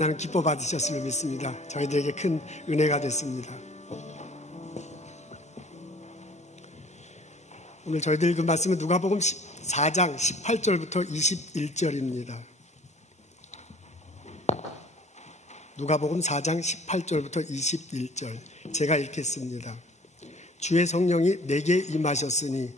나는 기뻐 받으셨음을 믿습니다. 저희들에게 큰 은혜가 됐습니다. 오늘 저희들 읽은 말씀은 누가복음 4장 18절부터 21절입니다. 누가복음 4장 18절부터 21절 제가 읽겠습니다. 주의 성령이 내게 임하셨으니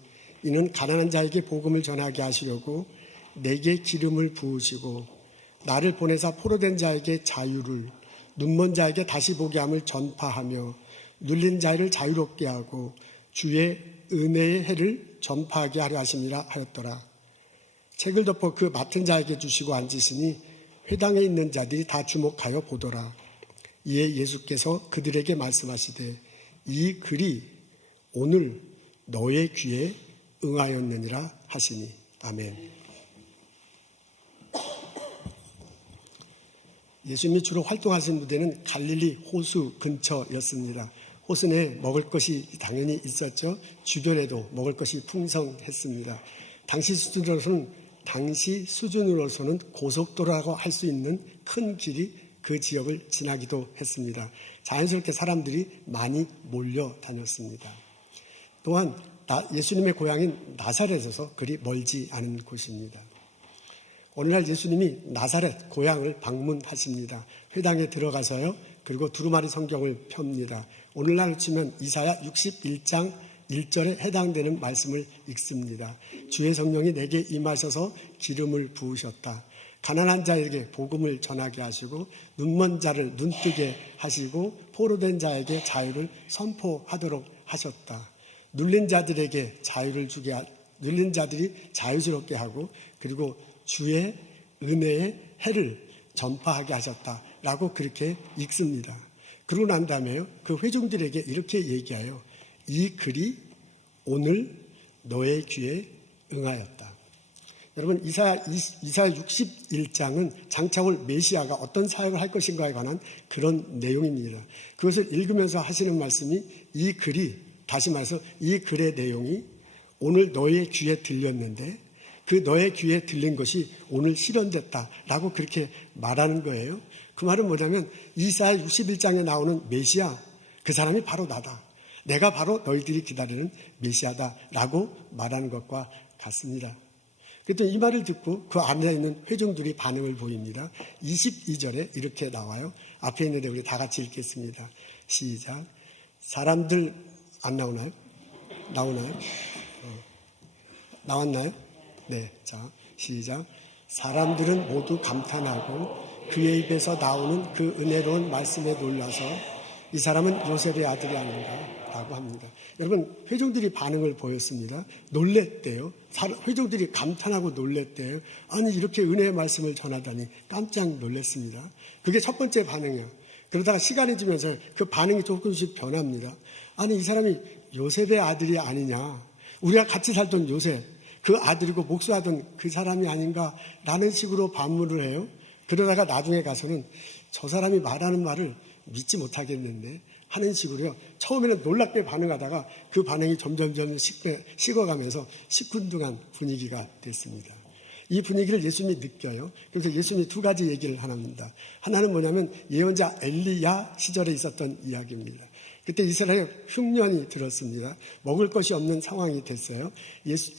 이는 가난한 자에게 복음을 전하게 하시려고 내게 기름을 부으시고 나를 보내사 포로된 자에게 자유를, 눈먼 자에게 다시 보게 함을 전파하며 눌린 자를 자유롭게 하고 주의 은혜의 해를 전파하게 하려 하심이라 하였더라. 책을 덮어 그 맡은 자에게 주시고 앉으시니 회당에 있는 자들이 다 주목하여 보더라. 이에 예수께서 그들에게 말씀하시되 이 글이 오늘 너의 귀에 응하였느니라 하시니. 아멘. 예수님이 주로 활동하신 무대는 갈릴리 호수 근처였습니다. 호수 내에 먹을 것이 당연히 있었죠. 주변에도 먹을 것이 풍성했습니다. 당시 수준으로서는 고속도로라고 할 수 있는 큰 길이 그 지역을 지나기도 했습니다. 자연스럽게 사람들이 많이 몰려 다녔습니다. 또한 예수님의 고향인 나사렛에서 그리 멀지 않은 곳입니다. 오늘날 예수님이 나사렛 고향을 방문하십니다. 회당에 들어가서요. 그리고 두루마리 성경을 펴니다. 오늘날 치면 이사야 61장 1절에 해당되는 말씀을 읽습니다. 주의 성령이 내게 임하셔서 기름을 부으셨다. 가난한 자에게 복음을 전하게 하시고 눈먼 자를 눈뜨게 하시고 포로된 자에게 자유를 선포하도록 하셨다. 눌린 자들에게 눌린 자들이 자유스럽게 하고 그리고 주의 은혜의 해를 전파하게 하셨다라고 그렇게 읽습니다. 그러고 난 다음에요. 그 회중들에게 이렇게 얘기해요. 이 글이 오늘 너의 귀에 응하였다. 여러분 이사야 61장은 장차 올 메시아가 어떤 사역을 할 것인가에 관한 그런 내용입니다. 그것을 읽으면서 하시는 말씀이 이 글이 다시 말해서 이 글의 내용이 오늘 너의 귀에 들렸는데 그 너의 귀에 들린 것이 오늘 실현됐다라고 그렇게 말하는 거예요. 그 말은 뭐냐면 이사야 61장에 나오는 메시아 그 사람이 바로 나다. 내가 바로 너희들이 기다리는 메시아다라고 말하는 것과 같습니다. 그랬더니 이 말을 듣고 그 안에 있는 회중들이 반응을 보입니다. 22절에 이렇게 나와요. 앞에 있는데 우리 다 같이 읽겠습니다. 시작. 사람들 안 나오나요? 나오나요? 나왔나요? 네, 자, 시작. 사람들은 모두 감탄하고 그의 입에서 나오는 그 은혜로운 말씀에 놀라서 이 사람은 요셉의 아들이 아닌가 라고 합니다. 여러분 회중들이 반응을 보였습니다. 놀랬대요. 회중들이 감탄하고 놀랬대요. 아니 이렇게 은혜의 말씀을 전하다니 깜짝 놀랐습니다. 그게 첫 번째 반응이에요. 그러다가 시간이 지면서 그 반응이 조금씩 변합니다. 아니 이 사람이 요셉의 아들이 아니냐. 우리가 같이 살던 요셉 그 아들이고 목수하던 그 사람이 아닌가라는 식으로 반문을 해요. 그러다가 나중에 가서는 저 사람이 말하는 말을 믿지 못하겠는데 하는 식으로요. 처음에는 놀랍게 반응하다가 그 반응이 점점 식어가면서 시큰둥한 분위기가 됐습니다. 이 분위기를 예수님이 느껴요. 그래서 예수님이 두 가지 얘기를 하나입니다. 하나는 뭐냐면 예언자 엘리야 시절에 있었던 이야기입니다. 그때 이스라엘에 흉년이 들었습니다. 먹을 것이 없는 상황이 됐어요.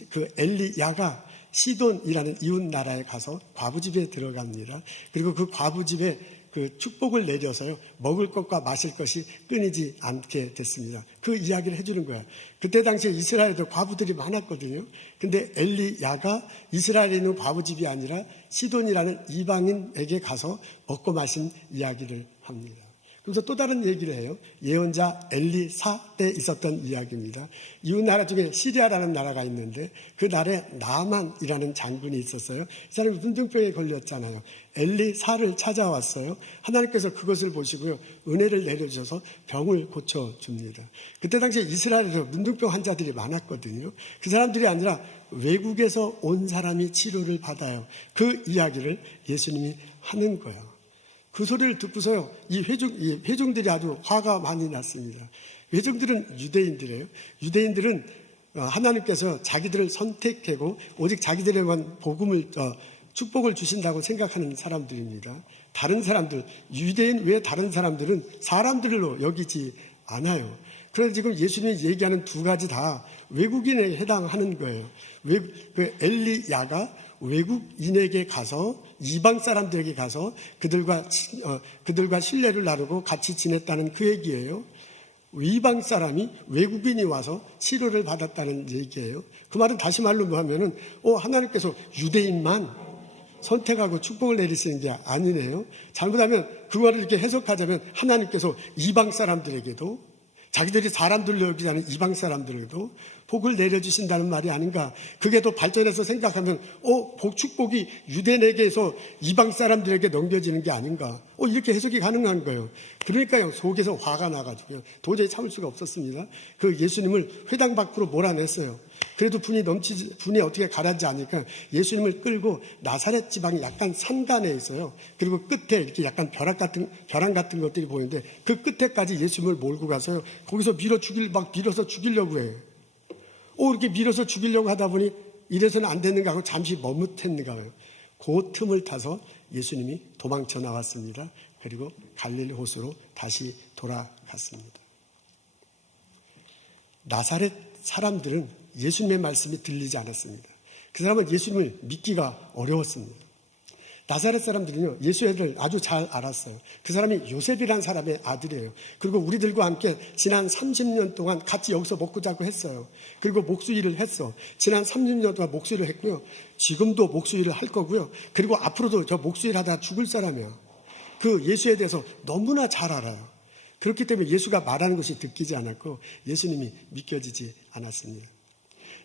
그 엘리야가 시돈이라는 이웃 나라에 가서 과부집에 들어갑니다. 그리고 그 과부집에 그 축복을 내려서요. 먹을 것과 마실 것이 끊이지 않게 됐습니다. 그 이야기를 해주는 거예요. 그때 당시에 이스라엘에도 과부들이 많았거든요. 근데 엘리야가 이스라엘에 있는 과부집이 아니라 시돈이라는 이방인에게 가서 먹고 마신 이야기를 합니다. 그래서 또 다른 얘기를 해요. 예언자 엘리사 때 있었던 이야기입니다. 이웃 나라 중에 시리아라는 나라가 있는데 그 나라에 나만이라는 장군이 있었어요. 이 사람이 문둥병에 걸렸잖아요. 엘리사를 찾아왔어요. 하나님께서 그것을 보시고요. 은혜를 내려주셔서 병을 고쳐줍니다. 그때 당시에 이스라엘에서 문둥병 환자들이 많았거든요. 그 사람들이 아니라 외국에서 온 사람이 치료를 받아요. 그 이야기를 예수님이 하는 거예요. 그 소리를 듣고서요, 이 회중들이 아주 화가 많이 났습니다. 회중들은 유대인들이에요. 유대인들은 하나님께서 자기들을 선택하고 오직 자기들에만 복음을 축복을 주신다고 생각하는 사람들입니다. 다른 사람들, 유대인 외 다른 사람들은 사람들로 여기지 않아요. 그래서 지금 예수님이 얘기하는 두 가지 다 외국인에 해당하는 거예요. 그 엘리야가 외국인에게 가서 이방 사람들에게 가서 그들과 신뢰를 나누고 같이 지냈다는 그 얘기예요. 이방 사람이 외국인이 와서 치료를 받았다는 얘기예요. 그 말은 다시 말로 뭐 하면은 하나님께서 유대인만 선택하고 축복을 내리시는 게 아니네요. 잘못하면 그 말을 이렇게 해석하자면 하나님께서 이방 사람들에게도 자기들이 사람들로 여기지 않은 이방 사람들에게도 복을 내려주신다는 말이 아닌가. 그게 더 발전해서 생각하면 축복이 유대인에게서 이방 사람들에게 넘겨지는 게 아닌가. 이렇게 해석이 가능한 거예요. 그러니까요, 속에서 화가 나가지고 도저히 참을 수가 없었습니다. 그 예수님을 회당 밖으로 몰아냈어요. 그래도 분이 어떻게 가라앉지 않으니까 예수님을 끌고 나사렛 지방이 약간 산간에 있어요. 그리고 끝에 이렇게 약간 벼랑 같은 것들이 보이는데 그 끝에까지 예수님을 몰고 가서요. 거기서 밀어서 죽이려고 해요. 이렇게 밀어서 죽이려고 하다 보니 이래서는 안 됐는가 하고 잠시 머뭇했는가 봐요. 그 틈을 타서 예수님이 도망쳐 나왔습니다. 그리고 갈릴리 호수로 다시 돌아갔습니다. 나사렛 사람들은 예수님의 말씀이 들리지 않았습니다. 그 사람은 예수님을 믿기가 어려웠습니다. 나사렛 사람들은요, 예수 애들 아주 잘 알았어요. 그 사람이 요셉이라는 사람의 아들이에요. 그리고 우리들과 함께 지난 30년 동안 같이 여기서 먹고 자고 했어요. 그리고 목수일을 했어. 지난 30년 동안 목수일을 했고요. 지금도 목수일을 할 거고요. 그리고 앞으로도 저 목수일 하다가 죽을 사람이야. 그 예수에 대해서 너무나 잘 알아요. 그렇기 때문에 예수가 말하는 것이 듣기지 않았고 예수님이 믿겨지지 않았습니다.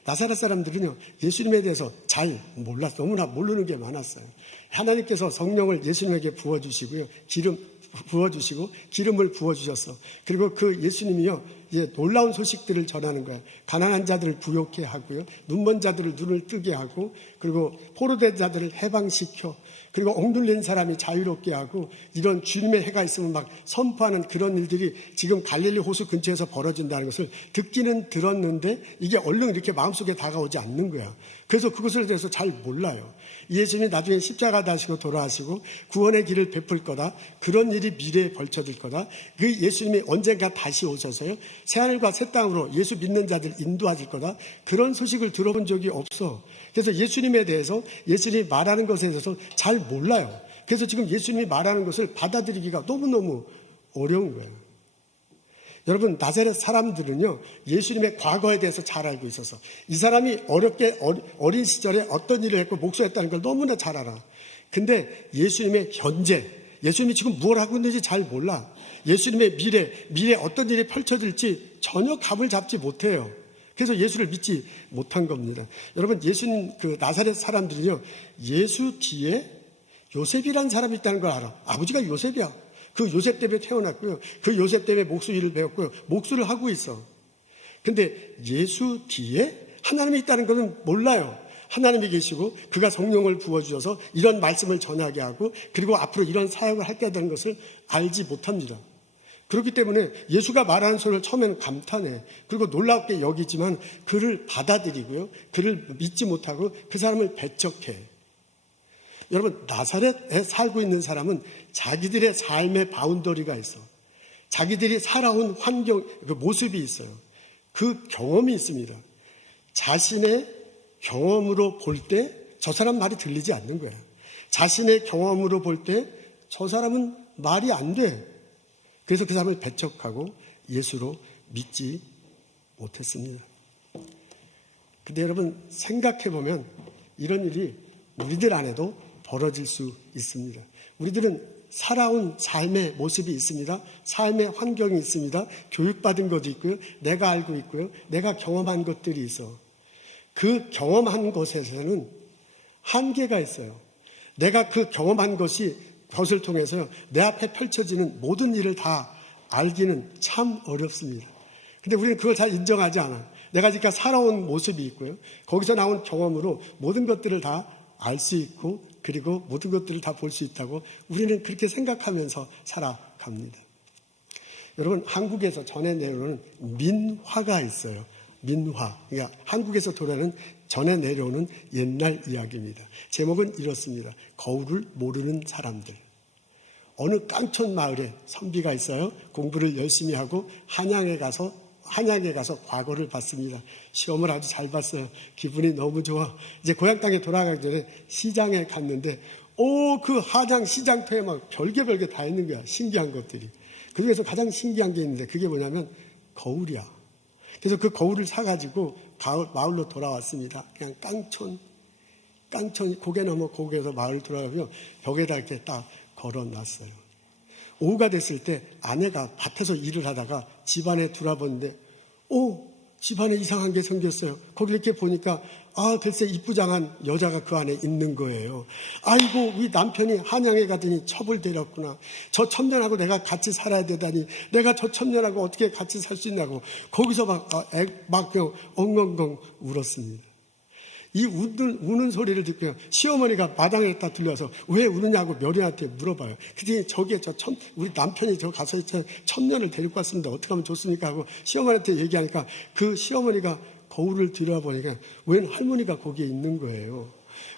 나사렛 사람들은요, 예수님에 대해서 잘 몰랐어요. 너무나 모르는 게 많았어요. 하나님께서 성령을 예수님에게 부어주시고요, 기름을 부어주셨어. 그리고 그 예수님이요, 놀라운 소식들을 전하는 거예요. 가난한 자들을 부욕해 하고요, 눈먼 자들을 눈을 뜨게 하고, 그리고 포로된 자들을 해방시켜, 그리고 억눌린 사람이 자유롭게 하고, 이런 주님의 해가 있으면 막 선포하는 그런 일들이 지금 갈릴리 호수 근처에서 벌어진다는 것을 듣기는 들었는데 이게 얼른 이렇게 마음속에 다가오지 않는 거야. 그래서 그것에 대해서 잘 몰라요. 예수님이 나중에 십자가 다시고 돌아가시고 구원의 길을 베풀 거다. 그런 일이 미래에 벌쳐질 거다. 그 예수님이 언젠가 다시 오셔서요, 새하늘과 새 땅으로 예수 믿는 자들 인도하실 거다. 그런 소식을 들어본 적이 없어. 그래서 예수님에 대해서, 예수님이 말하는 것에 대해서 잘 몰라요. 그래서 지금 예수님이 말하는 것을 받아들이기가 너무너무 어려운 거예요. 여러분, 나사렛 사람들은요, 예수님의 과거에 대해서 잘 알고 있어서 이 사람이 어린 시절에 어떤 일을 했고 목수했다는 걸 너무나 잘 알아. 근데 예수님의 현재, 예수님이 지금 뭘 하고 있는지 잘 몰라. 예수님의 미래 어떤 일이 펼쳐질지 전혀 감을 잡지 못해요. 그래서 예수를 믿지 못한 겁니다. 여러분, 예수님, 나사렛 사람들은요, 예수 뒤에 요셉이라는 사람이 있다는 걸 알아. 아버지가 요셉이야. 그 요셉 때문에 태어났고요. 그 요셉 때문에 목수 일을 배웠고요. 목수를 하고 있어. 근데 예수 뒤에 하나님이 있다는 것은 몰라요. 하나님이 계시고 그가 성령을 부어주셔서 이런 말씀을 전하게 하고 그리고 앞으로 이런 사역을 하게 되는 것을 알지 못합니다. 그렇기 때문에 예수가 말하는 소리를 처음에는 감탄해. 그리고 놀랍게 여기지만 그를 받아들이고요, 그를 믿지 못하고 그 사람을 배척해. 여러분, 나사렛에 살고 있는 사람은 자기들의 삶의 바운더리가 있어. 자기들이 살아온 환경, 그 모습이 있어요. 그 경험이 있습니다. 자신의 경험으로 볼 때 저 사람 말이 들리지 않는 거야. 자신의 경험으로 볼 때 저 사람은 말이 안 돼. 그래서 그 사람을 배척하고 예수로 믿지 못했습니다. 근데 여러분, 생각해보면 이런 일이 우리들 안에도 벌어질 수 있습니다. 우리들은 살아온 삶의 모습이 있습니다. 삶의 환경이 있습니다. 교육받은 것도 있고요, 내가 알고 있고요, 내가 경험한 것들이 있어. 그 경험한 것에서는 한계가 있어요. 내가 그 경험한 것을 통해서 내 앞에 펼쳐지는 모든 일을 다 알기는 참 어렵습니다. 근데 우리는 그걸 잘 인정하지 않아요. 내가 지금 살아온 모습이 있고요, 거기서 나온 경험으로 모든 것들을 다 알 수 있고 그리고 모든 것들을 다 볼 수 있다고 우리는 그렇게 생각하면서 살아갑니다. 여러분, 한국에서 전해 내려오는 민화가 있어요. 민화. 그러니까 한국에서 돌아오는 전해 내려오는 옛날 이야기입니다. 제목은 이렇습니다. 거울을 모르는 사람들. 어느 깡촌 마을에 선비가 있어요. 공부를 열심히 하고 한양에 가서 과거를 봤습니다. 시험을 아주 잘 봤어요. 기분이 너무 좋아. 이제 고향 땅에 돌아가기 전에 시장에 갔는데 그 한양 시장터에 막 별게 다 있는 거야. 신기한 것들이. 그중에서 가장 신기한 게 있는데 그게 뭐냐면 거울이야. 그래서 그 거울을 사가지고 마을로 돌아왔습니다. 그냥 깡촌 고개 넘어 고개에서 마을 돌아가면 벽에다 이렇게 딱 걸어놨어요. 오후가 됐을 때 아내가 밭에서 일을 하다가 집안에 돌아보는데 집안에 이상한 게 생겼어요. 거기 이렇게 보니까 글쎄 이쁘장한 여자가 그 안에 있는 거예요. 아이고 우리 남편이 한양에 가더니 첩을 들였구나. 저 첩년하고 내가 같이 살아야 되다니 내가 저 첩년하고 어떻게 같이 살 수 있냐고 거기서 막 엉엉엉 울었습니다. 이 우는 소리를 듣고요. 시어머니가 마당에 딱 들려서 왜 우느냐고 며느리한테 물어봐요. 그랬더니 저기에 우리 남편이 저 가서 첩년을 데리고 왔습니다. 어떻게 하면 좋습니까? 하고 시어머니한테 얘기하니까 그 시어머니가 거울을 들여다보니까 웬 할머니가 거기에 있는 거예요.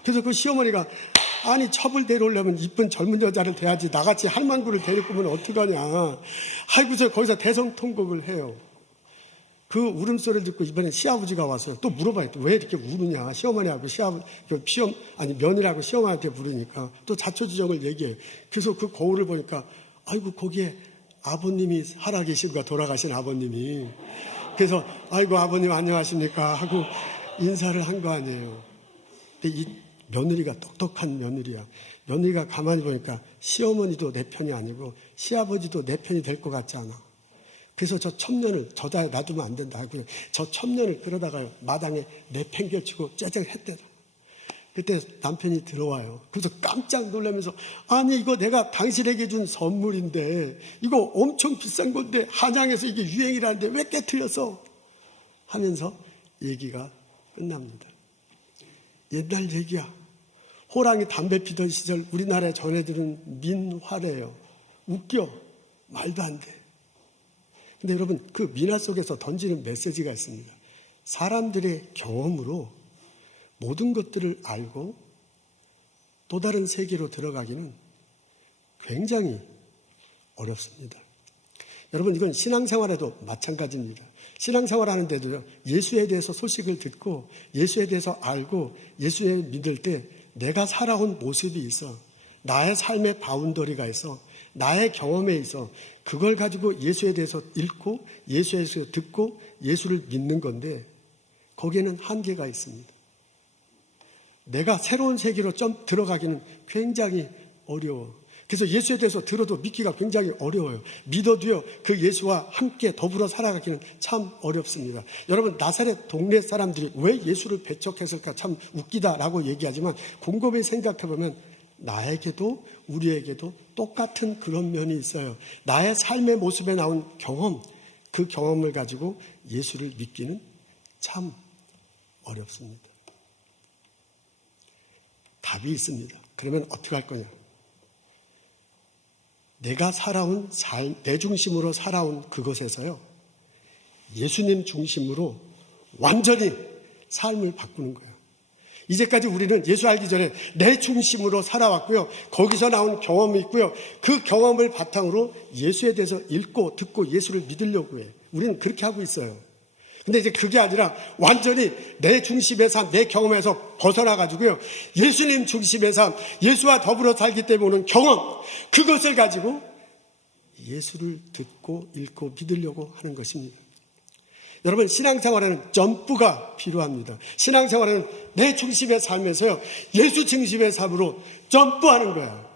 그래서 그 시어머니가 아니 첩을 데려오려면 이쁜 젊은 여자를 대야지 나같이 할망구를 데리고 오면 어떡하냐. 아이고서 거기서 대성통곡을 해요. 그 울음소리를 듣고 이번에 시아버지가 와서 또 물어봐요. 왜 이렇게 우느냐. 시어머니하고 며느리하고 시어머니한테 물으니까 또 자초지종을 얘기해요. 그래서 그 거울을 보니까 아이고 거기에 아버님이 살아계신 거야. 돌아가신 아버님이. 그래서 아이고 아버님 안녕하십니까 하고 인사를 한 거 아니에요. 근데 이 며느리가 똑똑한 며느리야. 며느리가 가만히 보니까 시어머니도 내 편이 아니고 시아버지도 내 편이 될 것 같지 않아. 그래서 저 첩년을 저자에 놔두면 안 된다. 저 첩년을 끌어다가 마당에 내팽개치고 째쟁했대요. 그때 남편이 들어와요. 그래서 깜짝 놀라면서 아니 이거 내가 당신에게 준 선물인데 이거 엄청 비싼 건데 한양에서 이게 유행이라는데 왜 깨트렸어? 하면서 얘기가 끝납니다. 옛날 얘기야. 호랑이 담배 피던 시절 우리나라에 전해들은 민화래요. 웃겨. 말도 안 돼. 근데 여러분 그 민화 속에서 던지는 메시지가 있습니다. 사람들의 경험으로 모든 것들을 알고 또 다른 세계로 들어가기는 굉장히 어렵습니다. 여러분 이건 신앙생활에도 마찬가지입니다. 신앙생활하는데도 예수에 대해서 소식을 듣고 예수에 대해서 알고 예수에 믿을 때 내가 살아온 모습이 있어. 나의 삶의 바운더리가 있어. 나의 경험에 있어. 그걸 가지고 예수에 대해서 읽고 예수에 대해서 듣고 예수를 믿는 건데 거기에는 한계가 있습니다. 내가 새로운 세계로 좀 들어가기는 굉장히 어려워. 그래서 예수에 대해서 들어도 믿기가 굉장히 어려워요. 믿어도요 그 예수와 함께 더불어 살아가기는 참 어렵습니다. 여러분 나사렛 동네 사람들이 왜 예수를 배척했을까 참 웃기다라고 얘기하지만 곰곰이 생각해보면 나에게도 우리에게도 똑같은 그런 면이 있어요. 나의 삶의 모습에 나온 경험, 그 경험을 가지고 예수를 믿기는 참 어렵습니다. 답이 있습니다. 그러면 어떻게 할 거냐? 내가 살아온 삶, 내 중심으로 살아온 그것에서요 예수님 중심으로 완전히 삶을 바꾸는 거예요. 이제까지 우리는 예수 알기 전에 내 중심으로 살아왔고요. 거기서 나온 경험이 있고요. 그 경험을 바탕으로 예수에 대해서 읽고 듣고 예수를 믿으려고 해요. 우리는 그렇게 하고 있어요. 근데 이제 그게 아니라 완전히 내 중심의 삶, 내 경험에서 벗어나가지고요. 예수님 중심의 삶, 예수와 더불어 살기 때문에 오는 경험, 그것을 가지고 예수를 듣고 읽고 믿으려고 하는 것입니다. 여러분 신앙생활에는 점프가 필요합니다. 신앙생활에는 내 중심의 삶에서요 예수 중심의 삶으로 점프하는 거예요.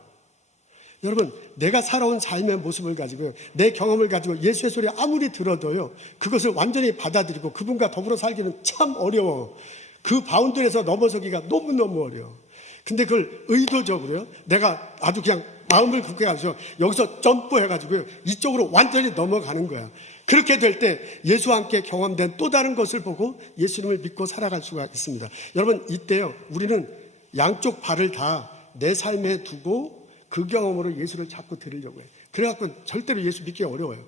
여러분 내가 살아온 삶의 모습을 가지고요 내 경험을 가지고 예수의 소리 아무리 들어도요 그것을 완전히 받아들이고 그분과 더불어 살기는 참 어려워. 그 바운드에서 넘어서기가 너무너무 어려워. 근데 그걸 의도적으로요 내가 아주 그냥 마음을 굳게 가서 여기서 점프해가지고요 이쪽으로 완전히 넘어가는 거야. 그렇게 될 때 예수와 함께 경험된 또 다른 것을 보고 예수님을 믿고 살아갈 수가 있습니다. 여러분 이때요 우리는 양쪽 발을 다 내 삶에 두고 그 경험으로 예수를 자꾸 들으려고 해요. 그래갖고 절대로 예수 믿기가 어려워요.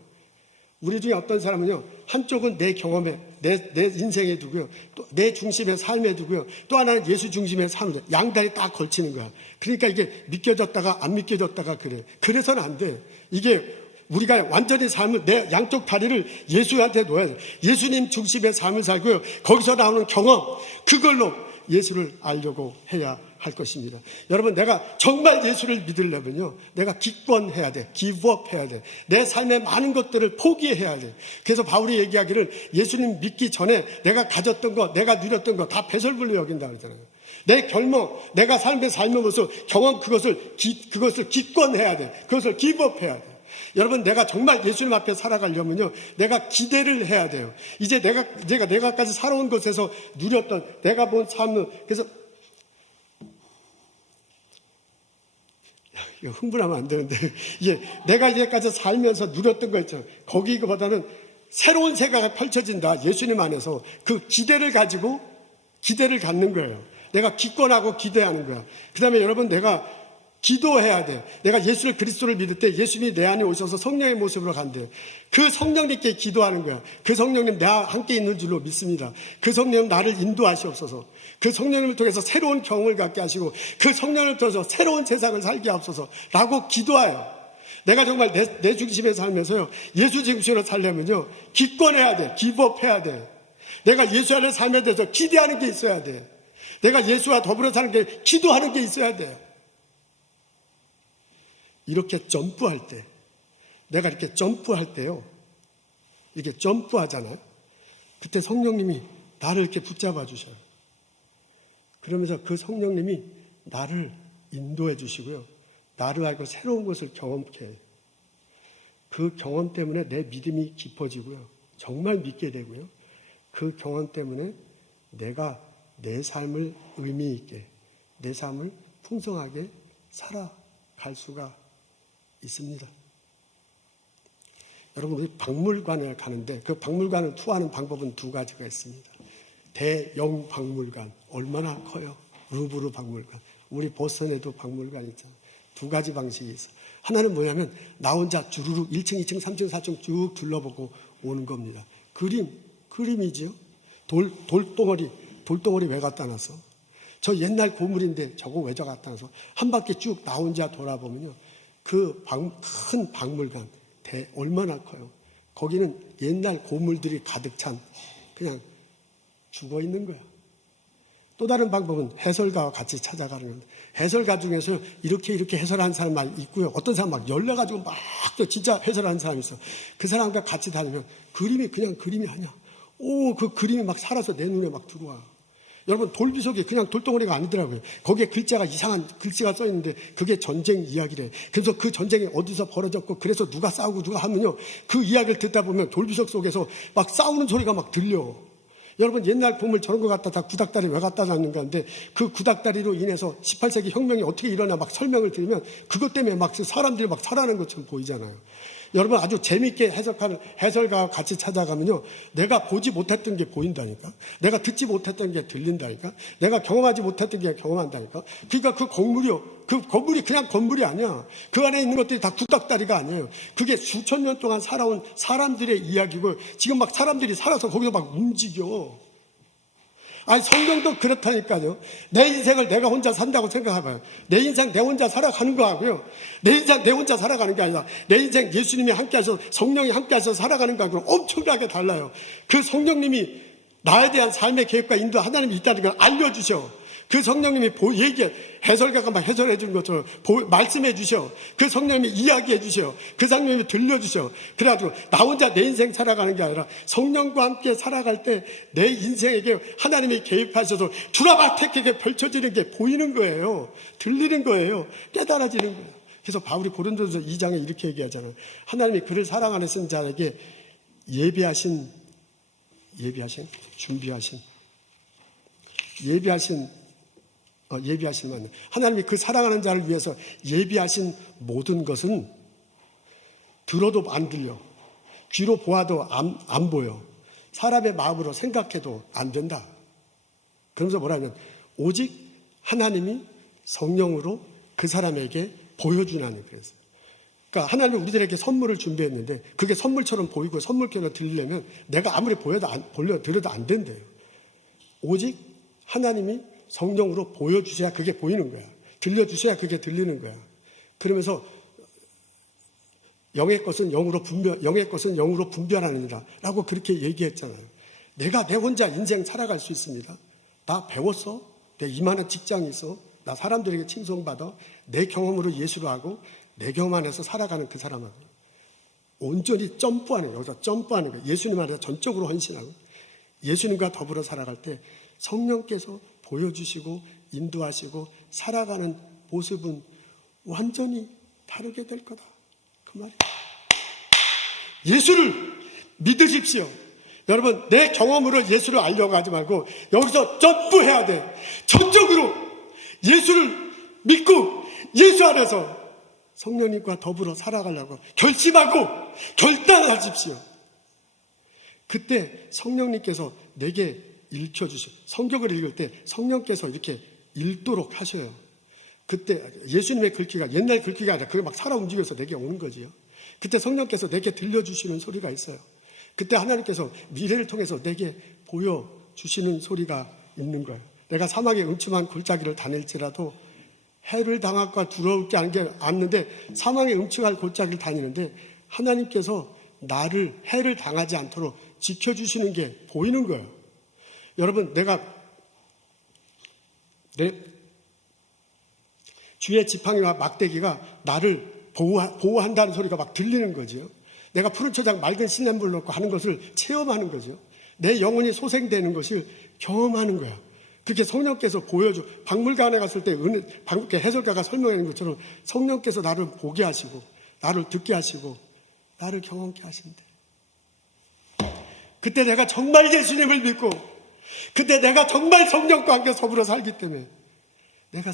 우리 중에 어떤 사람은요, 한쪽은 내 경험에, 내 인생에 두고요, 또 내 중심의 삶에 두고요, 또 하나는 예수 중심의 삶에, 양다리 딱 걸치는 거야. 그러니까 이게 믿겨졌다가 안 믿겨졌다가 그래. 그래서는 안 돼. 이게 우리가 완전히 삶을, 내 양쪽 다리를 예수한테 놓아야 돼. 예수님 중심의 삶을 살고요, 거기서 나오는 경험, 그걸로 예수를 알려고 해야 할 것입니다. 여러분, 내가 정말 예수를 믿으려면요, 내가 기권해야 돼. 기브업 해야 돼. 내 삶의 많은 것들을 포기해야 돼. 그래서 바울이 얘기하기를 예수님 믿기 전에 내가 가졌던 거, 내가 누렸던 거 다 배설물로 여긴다 그러잖아요. 내 결모, 내가 삶의 모습, 경험, 그것을 기권해야 돼. 그것을 기브업해야 돼. 여러분, 내가 정말 예수님 앞에 살아가려면요, 내가 기대를 해야 돼요. 이제 내가까지 살아온 것에서 누렸던, 내가 본 삶을, 그래서 이거 흥분하면 안 되는데, 내가 이제까지 살면서 누렸던 거 있죠. 거기보다는 새로운 세계가 펼쳐진다. 예수님 안에서 그 기대를 가지고 기대를 갖는 거예요. 내가 기권하고 기대하는 거야. 그 다음에 여러분, 내가 기도해야 돼요. 내가 예수를 그리스도를 믿을 때 예수님이 내 안에 오셔서 성령의 모습으로 간대요. 그 성령님께 기도하는 거야. 그 성령님 나와 함께 있는 줄로 믿습니다. 그 성령님 나를 인도하시옵소서. 그 성령님을 통해서 새로운 경험을 갖게 하시고 그 성령을 통해서 새로운 세상을 살게 하옵소서 라고 기도해요. 내가 정말 내 중심의 삶에서요, 예수 중심으로 살려면요, 기권해야 돼. 기브업해야 돼. 내가 예수 안의 삶에 대해서 기대하는 게 있어야 돼. 내가 예수와 더불어 사는 게 기도하는 게 있어야 돼요. 이렇게 점프할 때, 내가 이렇게 점프할 때요, 이렇게 점프하잖아요. 그때 성령님이 나를 이렇게 붙잡아 주셔요. 그러면서 그 성령님이 나를 인도해 주시고요, 나를 알고 새로운 것을 경험케 해요. 그 경험 때문에 내 믿음이 깊어지고요, 정말 믿게 되고요, 그 경험 때문에 내가 내 삶을 의미 있게, 내 삶을 풍성하게 살아갈 수가 있습니다. 여러분, 우리 박물관을 가는데 그 박물관을 투어하는 방법은 두 가지가 있습니다. 대형 박물관, 얼마나 커요? 루브르 박물관. 우리 보스턴에도 박물관 있잖아요. 두 가지 방식이 있어요. 하나는 뭐냐면 나 혼자 주르륵 1층, 2층, 3층, 4층 쭉 둘러보고 오는 겁니다. 그림이지요. 돌덩어리 왜 갖다 놨어? 저 옛날 고물인데 저거 왜 갖다 놔서 한 바퀴 쭉 나 혼자 돌아보면요, 그 큰 박물관, 얼마나 커요. 거기는 옛날 고물들이 가득 찬, 그냥 죽어 있는 거야. 또 다른 방법은 해설가와 같이 찾아가는 건데, 해설가 중에서 이렇게 해설하는 사람 있고요, 어떤 사람 막 열려가지고 막 진짜 해설하는 사람이 있어. 그 사람과 같이 다니면 그림이 그냥 그림이 아니야. 그 그림이 막 살아서 내 눈에 막 들어와. 여러분, 돌비석이 그냥 돌덩어리가 아니더라고요. 거기에 글자가 이상한 글씨가 써 있는데 그게 전쟁 이야기래. 그래서 그 전쟁이 어디서 벌어졌고 그래서 누가 싸우고 누가 하면요, 그 이야기를 듣다 보면 돌비석 속에서 막 싸우는 소리가 막 들려. 여러분, 옛날 보물 저런 거 갖다 다 구닥다리 왜 갖다 놨는가 하는데, 그 구닥다리로 인해서 18세기 혁명이 어떻게 일어나 막 설명을 들으면 그것 때문에 막 사람들이 막 살아나는 것처럼 보이잖아요. 여러분, 아주 재미있게 해석하는 해설가와 같이 찾아가면요, 내가 보지 못했던 게 보인다니까, 내가 듣지 못했던 게 들린다니까, 내가 경험하지 못했던 게 경험한다니까. 그러니까 그 건물이 그냥 건물이 아니야. 그 안에 있는 것들이 다 구닥다리가 아니에요. 그게 수천 년 동안 살아온 사람들의 이야기고, 지금 막 사람들이 살아서 거기서 막 움직여. 아니, 성경도 그렇다니까요. 내 인생을 내가 혼자 산다고 생각해봐요. 내 인생 내 혼자 살아가는 거 하고요, 내 인생 내 혼자 살아가는 게 아니라 내 인생 예수님이 함께 하셔서, 성령이 함께 하셔서 살아가는 거하고 엄청나게 달라요. 그 성령님이 나에 대한 삶의 계획과 인도 하나님이 있다는 걸 알려주셔. 그 성령님이 해설가가 막 해설해 주는 것처럼 말씀해 주셔. 그 성령님이 이야기해 주셔. 그 성령님이 들려주셔. 그래가지고 나 혼자 내 인생 살아가는 게 아니라 성령과 함께 살아갈 때 내 인생에게 하나님이 개입하셔서 드라마틱하게 펼쳐지는 게 보이는 거예요. 들리는 거예요. 깨달아지는 거예요. 그래서 바울이 고린도서 2장에 이렇게 얘기하잖아요. 하나님이 그를 사랑하는 자에게 예비하신 만 하나님이 그 사랑하는 자를 위해서 예비하신 모든 것은 들어도 안 들려, 귀로 보아도 안 보여, 사람의 마음으로 생각해도 안 된다. 그러면서 뭐라면 오직 하나님이 성령으로 그 사람에게 보여주나는, 그랬어요. 그러니까 하나님이 우리들에게 선물을 준비했는데 그게 선물처럼 보이고 선물처럼 들리려면 내가 아무리 보여드려도 안 된대요. 오직 하나님이 성령으로 보여주셔야 그게 보이는 거야. 들려주셔야 그게 들리는 거야. 그러면서 영의 것은 영으로 분별하느니라 라고 그렇게 얘기했잖아요. 내가 내 혼자 인생 살아갈 수 있습니다. 나 배웠어. 내 이만한 직장이 있어. 나 사람들에게 칭송받아. 내 경험으로 예수를 하고 내 경험 안에서 살아가는 그 사람하고 온전히 점프하는 거예요. 여기서 점프하는 거예요. 예수님 안에서 전적으로 헌신하고 예수님과 더불어 살아갈 때 성령께서 보여주시고 인도하시고 살아가는 모습은 완전히 다르게 될 거다. 그 말이에요. 예수를 믿으십시오. 여러분, 내 경험으로 예수를 알려고 하지 말고 여기서 점프해야 돼. 전적으로 예수를 믿고 예수 안에서 성령님과 더불어 살아가려고 결심하고 결단하십시오. 그때 성령님께서 내게 읽혀주시오. 성경을 읽을 때 성령께서 이렇게 읽도록 하셔요. 그때 예수님의 글귀가 옛날 글귀가 아니라 그게 막 살아 움직여서 내게 오는 거지요. 그때 성령께서 내게 들려주시는 소리가 있어요. 그때 하나님께서 미래를 통해서 내게 보여주시는 소리가 있는 거예요. 내가 사막의 음침한 골짜기를 다닐지라도 해를 당할까 두려울 게 않는데 사망의 음침한 골짜기를 다니는데 하나님께서 나를 해를 당하지 않도록 지켜주시는 게 보이는 거예요. 여러분, 내가 내 주의 지팡이와 막대기가 나를 보호한다는 소리가 막 들리는 거죠. 내가 푸른 초장 맑은 신년물 넣고 하는 것을 체험하는 거죠. 내 영혼이 소생되는 것을 경험하는 거야. 그렇게 성령께서 보여줘. 박물관에 갔을 때 해설가가 설명하는 것처럼 성령께서 나를 보게 하시고 나를 듣게 하시고 나를 경험케 하신대. 그때 내가 정말 예수님을 믿고 그때 내가 정말 성령과 함께 더불어 살기 때문에 내가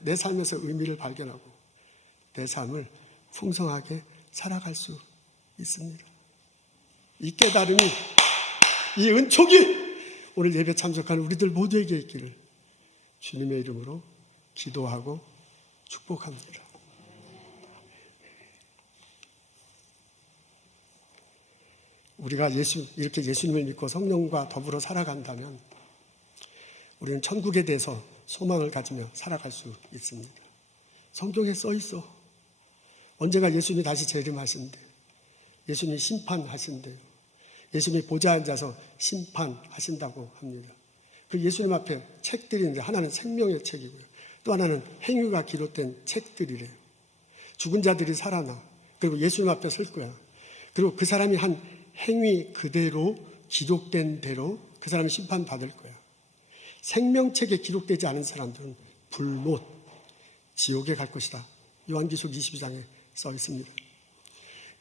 내 삶에서 의미를 발견하고 내 삶을 풍성하게 살아갈 수 있습니다. 이 깨달음이, 이 은총이 오늘 예배 참석하는 우리들 모두에게 있기를 주님의 이름으로 기도하고 축복합니다. 우리가 이렇게 예수님을 믿고 성령과 더불어 살아간다면 우리는 천국에 대해서 소망을 가지며 살아갈 수 있습니다. 성경에 써 있어. 언젠가 예수님이 다시 재림하신대. 예수님이 심판하신대요. 예수님이 보좌에 앉아서 심판하신다고 합니다. 그 예수님 앞에 책들이 있는데 하나는 생명의 책이고요. 또 하나는 행위가 기록된 책들이래요. 죽은 자들이 살아나. 그리고 예수님 앞에 설 거야. 그리고 그 사람이 한 행위 그대로 기록된 대로 그 사람이 심판받을 거야. 생명책에 기록되지 않은 사람들은 불못, 지옥에 갈 것이다. 요한계시록 22장에 써 있습니다.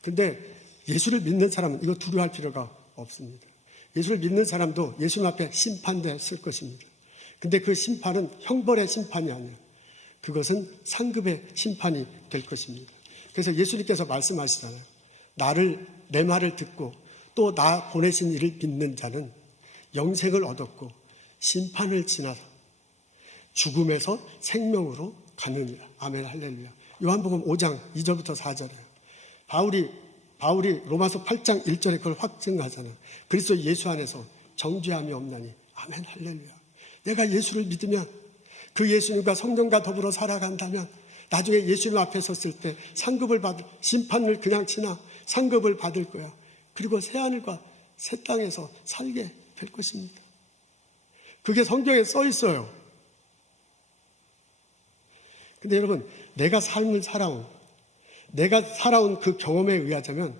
근데 예수를 믿는 사람은 이거 두려워할 필요가 없습니다. 예수를 믿는 사람도 예수님 앞에 심판됐을 것입니다. 근데 그 심판은 형벌의 심판이 아니에요. 그것은 상급의 심판이 될 것입니다. 그래서 예수님께서 말씀하시잖아요. 내 말을 듣고 또 나 보내신 이를 믿는 자는 영생을 얻었고 심판을 지나서 죽음에서 생명으로 가느니라. 아멘 할렐루야. 요한복음 5장 2절부터 4절이에요. 바울이 로마서 8장 1절에 그걸 확증하잖아요. 그리스도 예수 안에서 정죄함이 없나니. 아멘 할렐루야. 내가 예수를 믿으면 그 예수님과 성령과 더불어 살아간다면 나중에 예수님 앞에 섰을 때 심판을 그냥 지나 상급을 받을 거야. 그리고 새하늘과 새 땅에서 살게 될 것입니다. 그게 성경에 써 있어요. 근데 여러분, 내가 살아온 그 경험에 의하자면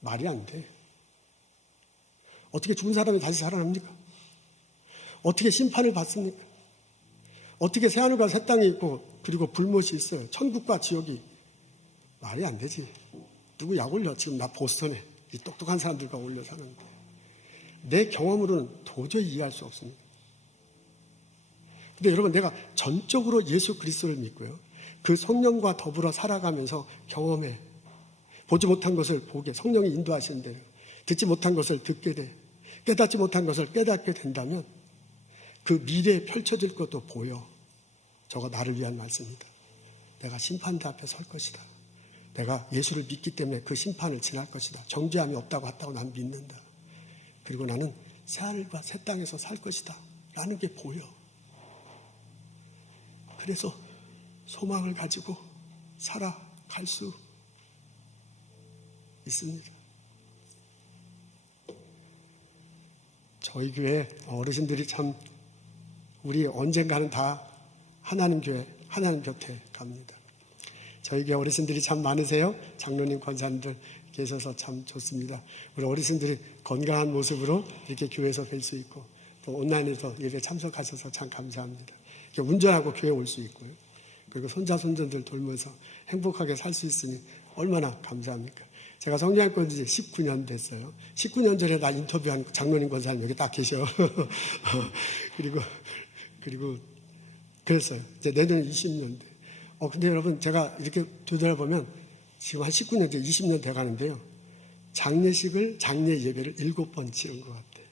말이 안 돼. 어떻게 죽은 사람이 다시 살아납니까? 어떻게 심판을 받습니까? 어떻게 새하늘과 새 땅이 있고 그리고 불못이 있어요. 천국과 지옥이. 말이 안 되지. 누구 약 올려? 지금 나 보스턴에 이 똑똑한 사람들과 올려 사는데 내 경험으로는 도저히 이해할 수 없습니다. 근데 여러분, 내가 전적으로 예수 그리스도를 믿고요, 그 성령과 더불어 살아가면서 경험해. 보지 못한 것을 보게, 성령이 인도하시는 대로 듣지 못한 것을 듣게 돼, 깨닫지 못한 것을 깨닫게 된다면 그 미래에 펼쳐질 것도 보여. 저거 나를 위한 말씀이다. 내가 심판대 앞에 설 것이다. 내가 예수를 믿기 때문에 그 심판을 지날 것이다. 정죄함이 없다고 했다고 난 믿는다. 그리고 나는 새하늘과 새 땅에서 살 것이다. 라는 게 보여. 그래서 소망을 가지고 살아갈 수 있습니다. 저희 교회 어르신들이 참 우리 언젠가는 다 하나님 교회, 하나님 곁에 갑니다. 저희 교회 어르신들이 참 많으세요. 장로님, 권사님들 계셔서 참 좋습니다. 우리 어르신들이 건강한 모습으로 이렇게 교회에서 뵐 수 있고 또 온라인에서 예배 참석하셔서 참 감사합니다. 운전하고 교회 올 수 있고요. 그리고 손자, 손전들 돌면서 행복하게 살 수 있으니 얼마나 감사합니까? 제가 성장학교 지 19년 됐어요. 19년 전에 나 인터뷰한 장로님, 권사님 여기 딱 계셔. 그리고 그랬어요. 이제 내년에 20년 돼. 근데 여러분 제가 이렇게 되돌아보면 지금 한 19년, 20년 돼 가는데요. 장례 예배를 7번 치른 것 같아요.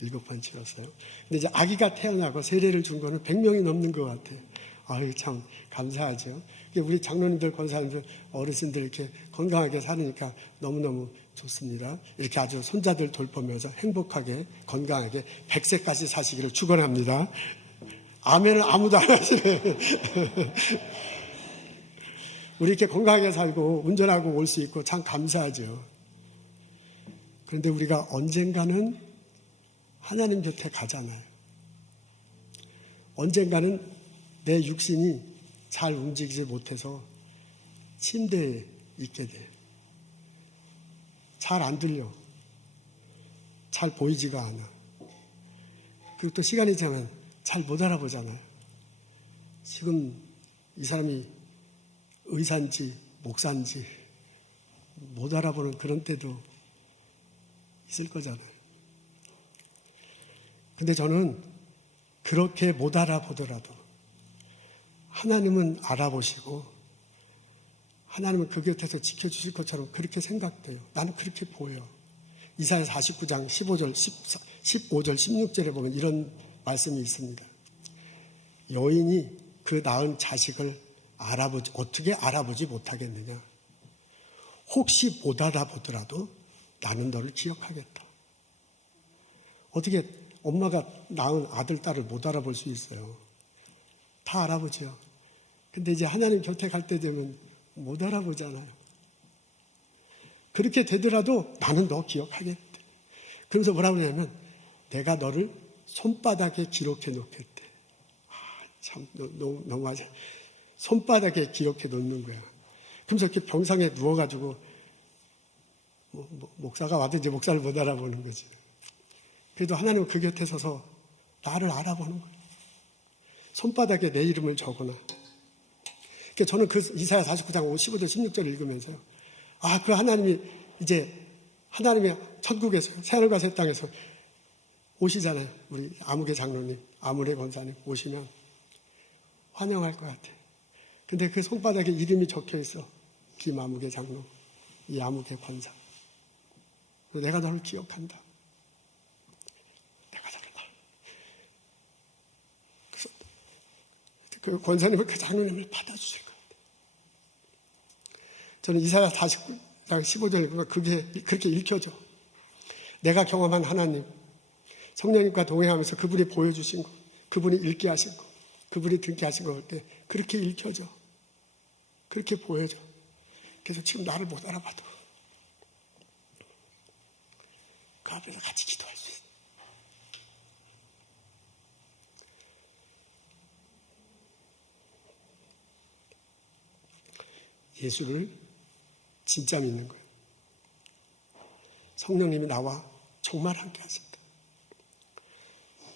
7번 치렀어요. 근데 이제 아기가 태어나고 세례를 준 거는 100명이 넘는 것 같아요. 아유, 참 감사하죠. 우리 장로님들, 권사님들, 어르신들 이렇게 건강하게 사니까 너무너무 좋습니다. 이렇게 아주 손자들 돌보면서 행복하게, 건강하게 100세까지 사시기를 축원합니다. 아멘은 아무도 안 하시네. 우리 이렇게 건강하게 살고 운전하고 올 수 있고 참 감사하죠. 그런데 우리가 언젠가는 하나님 곁에 가잖아요. 언젠가는 내 육신이 잘 움직이지 못해서 침대에 있게 돼. 잘 안 들려. 잘 보이지가 않아. 그리고 또 시간이 지나면 잘 못 알아보잖아요. 지금 이 사람이 의사인지 목사인지 못 알아보는 그런 때도 있을 거잖아요. 근데 저는 그렇게 못 알아보더라도 하나님은 알아보시고 하나님은 그 곁에서 지켜주실 것처럼 그렇게 생각돼요. 나는 그렇게 보여. 이사야 49장 15절, 16절에 보면 이런 말씀이 있습니다. 여인이 그 낳은 자식을 어떻게 알아보지 못하겠느냐. 혹시 못 알아보더라도 나는 너를 기억하겠다. 어떻게 엄마가 낳은 아들, 딸을 못 알아볼 수 있어요. 다 알아보죠. 근데 이제 하나님 곁에 갈 때 되면 못 알아보잖아요. 그렇게 되더라도 나는 너 기억하겠대. 그러면서 뭐라고 하냐면 내가 너를 손바닥에 기록해 놓겠대. 참 너무 맞아. 손바닥에 기록해 놓는 거야. 그러면서 이렇게 병상에 누워가지고 목사가 와든지 목사를 못 알아보는 거지. 그래도 하나님은 그 곁에 서서 나를 알아보는 거예요. 손바닥에 내 이름을 적어놔. 그러니까 저는 그 이사야 49장 15절 16절을 읽으면서 그 하나님이 이제 하나님이 천국에서 새하늘과 새 땅에서 오시잖아요. 우리 아무개 장로님, 아무개 권사님 오시면 환영할 것 같아. 근데 그 손바닥에 이름이 적혀 있어. 김아무개 장로, 이 아무개 권사. 내가 너를 기억한다. 내가 너를 그래서 그 권사님은 그 장로님을 받아주실 거예요. 저는 이사야 49장 15절 그게 그렇게 읽혀져. 내가 경험한 하나님, 성령님과 동행하면서 그분이 보여주신 것, 그분이 읽게 하신 것, 그분이 듣게 하신 것 볼 때 그렇게 읽혀져. 그렇게 보여져. 그래서 지금 나를 못 알아봐도 그 앞에서 같이 기도할 수 있어. 예수를 진짜 믿는 거예요. 성령님이 나와 정말 함께 하신다.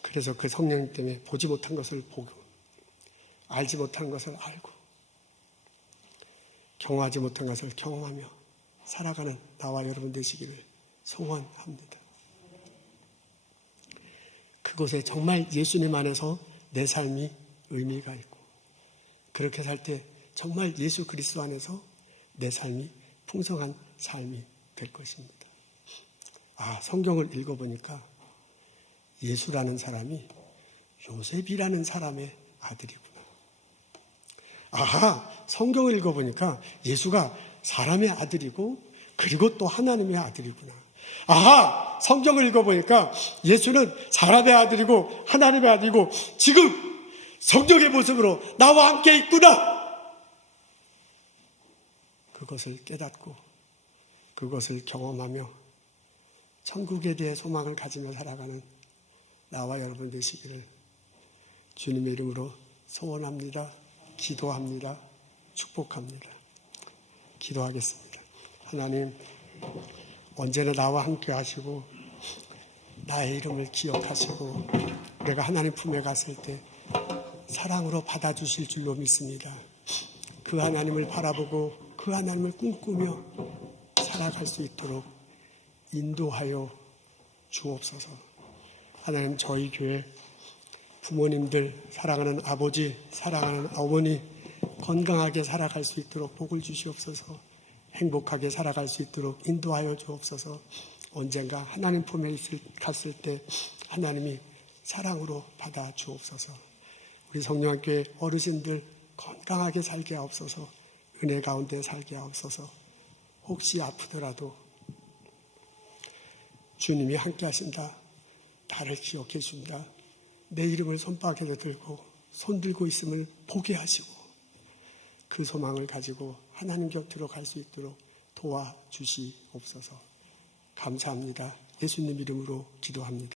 그래서 그 성령님 때문에 보지 못한 것을 보고 알지 못한 것을 알고 경험하지 못한 것을 경험하며 살아가는 나와 여러분 되시기를 소원합니다. 그곳에 정말 예수님 안에서 내 삶이 의미가 있고 그렇게 살 때 정말 예수 그리스도 안에서 내 삶이 풍성한 삶이 될 것입니다. 성경을 읽어보니까 예수라는 사람이 요셉이라는 사람의 아들이구나. 아하, 성경을 읽어보니까 예수가 사람의 아들이고 그리고 또 하나님의 아들이구나. 아하, 성경을 읽어보니까 예수는 사람의 아들이고 하나님의 아들이고 지금 성령의 모습으로 나와 함께 있구나. 그것을 깨닫고 그것을 경험하며 천국에 대해 소망을 가지며 살아가는 나와 여러분 되시기를 주님의 이름으로 소원합니다. 기도합니다. 축복합니다. 기도하겠습니다. 하나님, 언제나 나와 함께 하시고 나의 이름을 기억하시고 내가 하나님 품에 갔을 때 사랑으로 받아주실 줄로 믿습니다. 그 하나님을 바라보고 그 하나님을 꿈꾸며 살아갈 수 있도록 인도하여 주옵소서. 하나님, 저희 교회 부모님들, 사랑하는 아버지, 사랑하는 어머니 건강하게 살아갈 수 있도록 복을 주시옵소서. 행복하게 살아갈 수 있도록 인도하여 주옵소서. 언젠가 하나님 품에 갔을 때 하나님이 사랑으로 받아 주옵소서. 우리 성령교회 어르신들 건강하게 살게 하옵소서. 은혜 가운데 살게 하옵소서. 혹시 아프더라도 주님이 함께 하신다. 나를 기억해 준다. 내 이름을 손바닥에 들고 손 들고 있음을 보게 하시고 그 소망을 가지고 하나님 곁으로 갈 수 있도록 도와주시옵소서. 감사합니다. 예수님 이름으로 기도합니다.